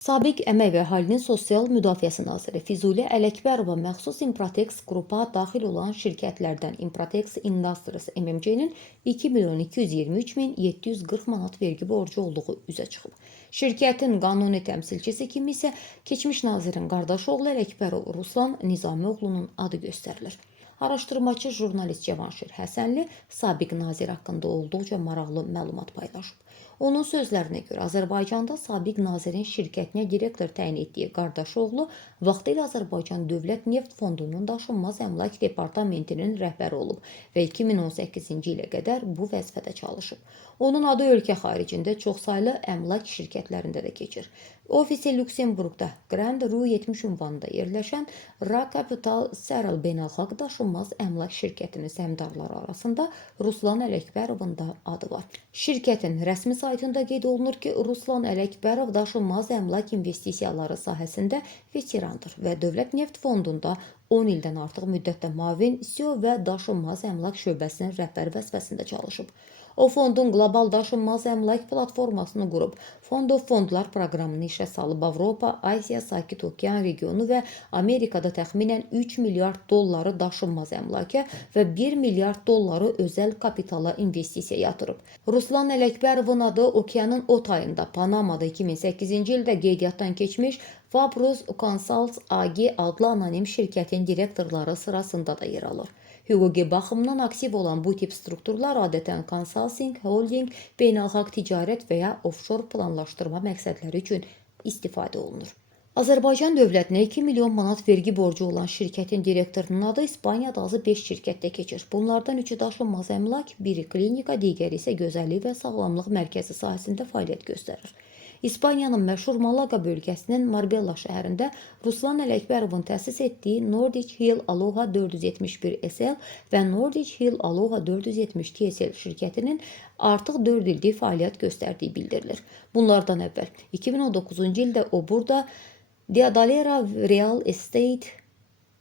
Sabiq Əmək və Əhalinin Sosial Müdafiəsi naziri Füzuli Ələkbərova məxsus Improtex qrupa daxil olan şirkətlərdən Improtex Industries MMC-nin 2.223.740 manat vergi borcu olduğu üzə çıxıb. Şirkətin qanuni təmsilçisi kimi isə keçmiş nazirin qardaşı oğlu Ələkbərov Ruslan Nizamioğlunun adı göstərilir. Araşdırmacı jurnalist Cavanşir Həsənli sabiq nazir haqqında olduqca maraqlı məlumat paylaşıb. Onun sözlərinə görə Azərbaycanda sabiq nazirin şirkətinə direktor təyin etdiyi qardaşı oğlu vaxtilə Azərbaycan Dövlət Neft Fondunun daşınmaz əmlak departamentinin rəhbəri olub və 2018-ci ilə qədər bu vəzifədə çalışıb. Onun adı ölkə xaricində çoxsaylı əmlak şirkətlərində də keçir. Ofisi Lüksemburqda Grand Rue 70 ünvanında yerləşən Ra Capital Serral Beynəlxalq Daşınmaz Əmlak şirkətinin səhmdarları arasında Ruslan Ələkbərovun da adı var. Şirkətin rəsmi saytında qeyd olunur ki, Ruslan Ələkbərov daşınmaz əmlak investisiyaları sahəsində veterandır və Dövlət Neft Fondunda 10 ildən artıq müddətdə müavin CEO və daşınmaz əmlak şöbəsinin rəhbəri vəzifəsində çalışıb. O fondun qlobal daşınmaz əmlak platformasını qurub, Fond of Fondlar proqramını işə salıb Avropa, Asiya, Sakit Okean regionu və Amerikada təxminən 3 milyard dolları daşınmaz əmlaka və 1 milyard dolları özəl kapitala investisiya yatırıb. Ruslan Ələkbərovun adı okeanın o tayında Panamada 2008-ci ildə qeydiyyatdan keçmiş Fabrus Consult AG adlı anonim şirkətin direktorları sırasında da yer alır. Hüquqi baxımdan aktiv olan bu tip strukturlar adətən konsalting, holding, beynəlxalq ticarət və ya offshore planlaşdırma məqsədləri üçün istifadə olunur. Azərbaycan dövlətinə 2 milyon manat vergi borcu olan şirkətin direktorunun adı İspaniyada azı 5 şirkətdə keçir. Bunlardan 3-ü daşınmaz əmlak, biri klinika, digəri isə gözəllik və sağlamlıq mərkəzi sahəsində fəaliyyət göstərir. İspaniyanın məşhur Malaga bölgəsinin Marbella şəhərində Ruslan Ələkbərovun təsis etdiyi Nordic Hill Aloha 471 SL və Nordic Hill Aloha 470 TSL şirkətinin artıq 4 ildir fəaliyyət göstərdiyi bildirilir. Bunlardan əvvəl 2019-cu ildə o burada Diadalera Real Estate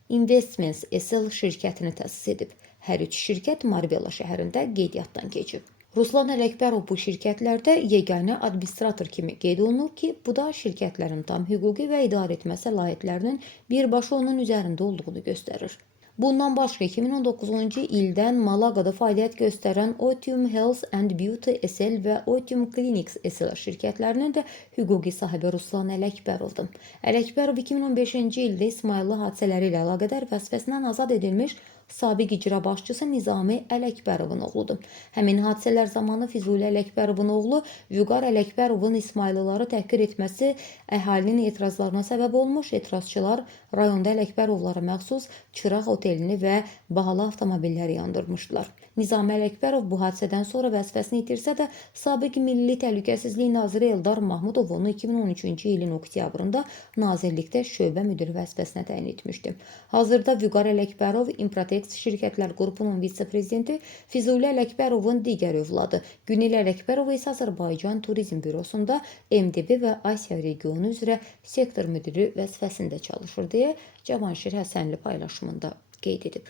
Investments SL şirkətini təsis edib. Hər üç şirkət Marbella şəhərində qeydiyyatdan keçib. Ruslan Ələkbərov bu şirkətlərdə yeganə administrator kimi qeyd olunur ki, bu da şirkətlərin tam hüquqi və idarəetmə səlahiyyətlərinin birbaşa onun üzərində olduğunu göstərir. Bundan başqa 2019-cu ildən Malagada fəaliyyət göstərən Otium Health and Beauty SL və Otium Clinics SL şirkətlərinin də hüquqi sahibi Ruslan Ələkbərovdur. Ələkbərov 2015-ci ildə İsmayıllı hadisələri ilə əlaqədar vəzifəsindən azad edilmiş sabiq icra başçısı Nizami Ələkbərovun oğludur. Həmin hadisələr zamanı Füzuli Ələkbərovun oğlu Vüqar Ələkbərovun İsmayıllıları təhqir etməsi əhalinin etirazlarına səbəb olmuş. Etirazçılar rayonda Ələkbərovlara məxsus Çıraq otelini və bahalı avtomobilləri yandırmışdılar. Nizami Ələkbərov bu hadisədən sonra vəzifəsini itirsə də, sabiq Milli Təhlükəsizlik naziri Eldar Mahmudov onu 2013-cü ilin oktyabrında nazirlikdə şöbə müdiri vəzifəsinə təyin etmişdi. Hazırda Vüqar Ələkbərov Improtex şirkətlər qrupunun vitse-prezidenti, Füzuli Ələkbərovun digər övladı Günel Ələkbərov isə Azərbaycan Turizm Bürosunda MDB və Asiya regionu üzrə sektor müdiri vəzifəsində çalışır deyə Cavanşir Həsənli paylaşımında qeyd edib.